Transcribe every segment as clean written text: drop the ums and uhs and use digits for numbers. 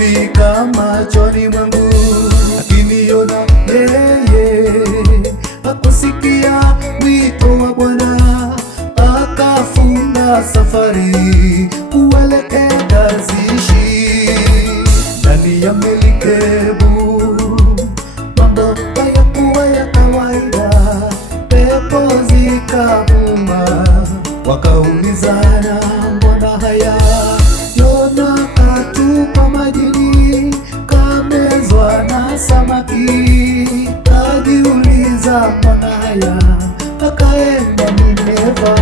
Nilifika machoni mwangu, akiniona yeye, hakusikia wito wa Bwana, akafunga safari kuelekea Tarshishi. Ndani ya melikebu mambo hayakuwa ya kawaida, pepo zikavuma, wakaulizana, mbona haya? Yona katupa majini, kamezwa na samaki. Kajiuliza, mbona haya? Akaenda Nineva.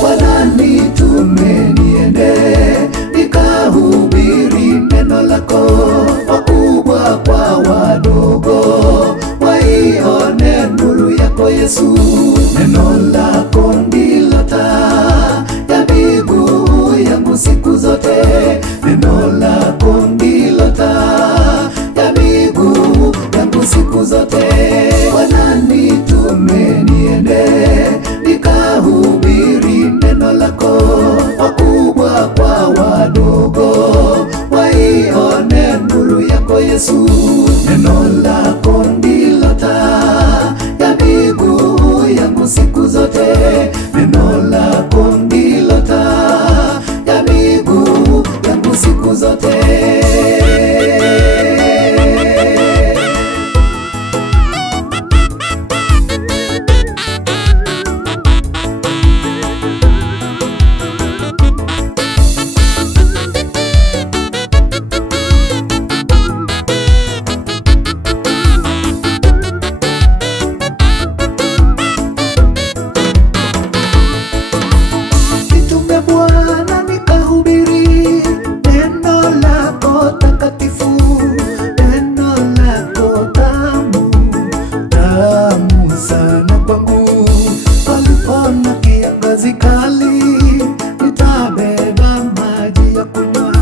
Bwana nitume niende, nikahubiri neno lako, wakubwa kwa wadogo, waione nuru yako Yesu. Neno lako ndilo taa ya miguu yangu siku zote, neno lako ndilo taa ya miguu yangu siku zote. Bwana nitume niende, nikahubiri neno lako, wakubwa kwa wadogo, waione nuru yako Yesu. Neno lako ndilo taa ya miguu yangu siku zote, neno lako ndilo taa ya miguu yangu siku zote. Bwana nikahubiri neno lako takatifu, neno lako tamu, tamu sana kwangu. Palipona kiangazi kali, nitabeba maji ya kunywa.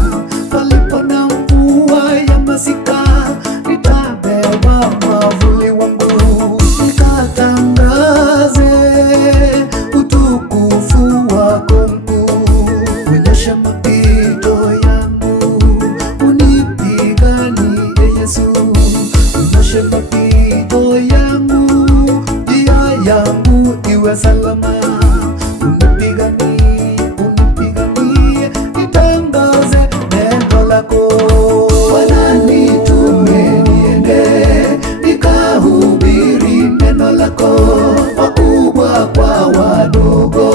Palipona mvua ya masika, nitabeba mwavuli wangu. Nikatangaze utukufu wako, unyosha mapito yangu, unipiganie Yesu. Unyosha mapito yangu, njia yangu iwe salama. Unipiganie, unipiganie, nitangaze neno lako. Bwana nitume niende, nikahubiri neno lako, wakubwa kwa wadogo,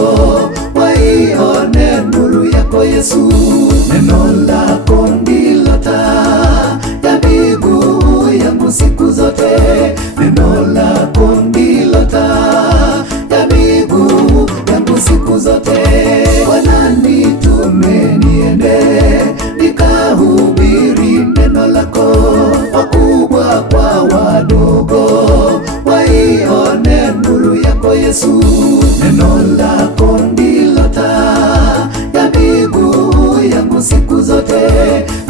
waione nuru yako Yesu. Neno lako ndilo taa ya miguu yangu siku zote, neno lako ndilo taa ya miguu yangu siku zote. Bwana nitume niende, nikahubiri neno lako, wakubwa kwa wadogo, waione nuru yako Yesu. Neno lako ndilo taa ya miguu yangu siku zote,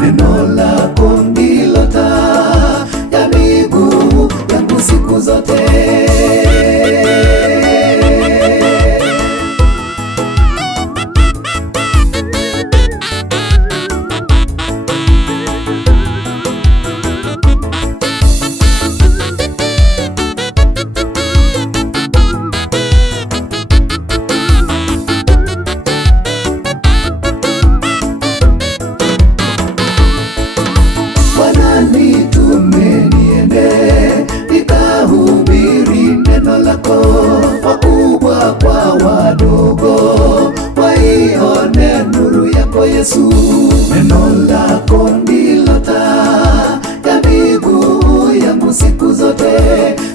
neno lako ndilo taa ya miguu yangu siku zote. Bwana nitume niende, nikahubiri neno lako, wakubwa kwa wadogo, waione nuru yako Yesu. Neno lako ndilo taa ya miguu yangu siku zote,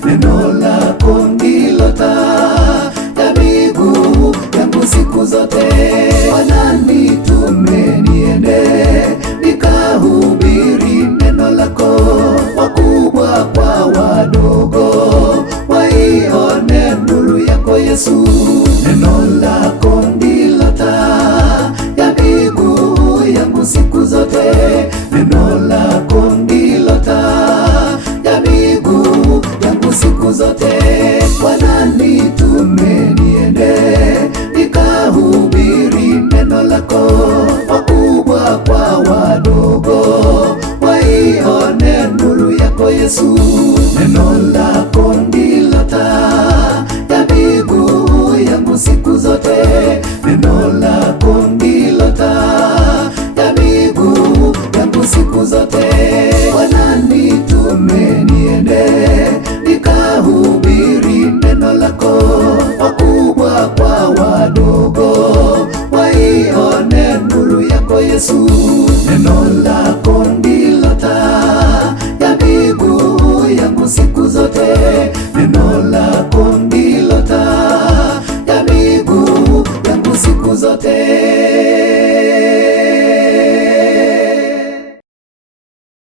neno lako ndilo taa ya miguu yangu siku zote. Bwana nitume niende, nikahubiri neno lako, wakubwa kwa wadogo, waione nuru yako Yesu. Neno lako ndilo taa ya miguu yangu siku zote, neno lako ndilo taa ya miguu yangu siku zote. Bwana nitume niende, nikahubiri neno lako, wakubwa kwa wadogo, kwako Yesu. Neno lako ndilo taa ya miguu yangu siku zote. Neno lako ndilo taa ya miguu yangu siku zote.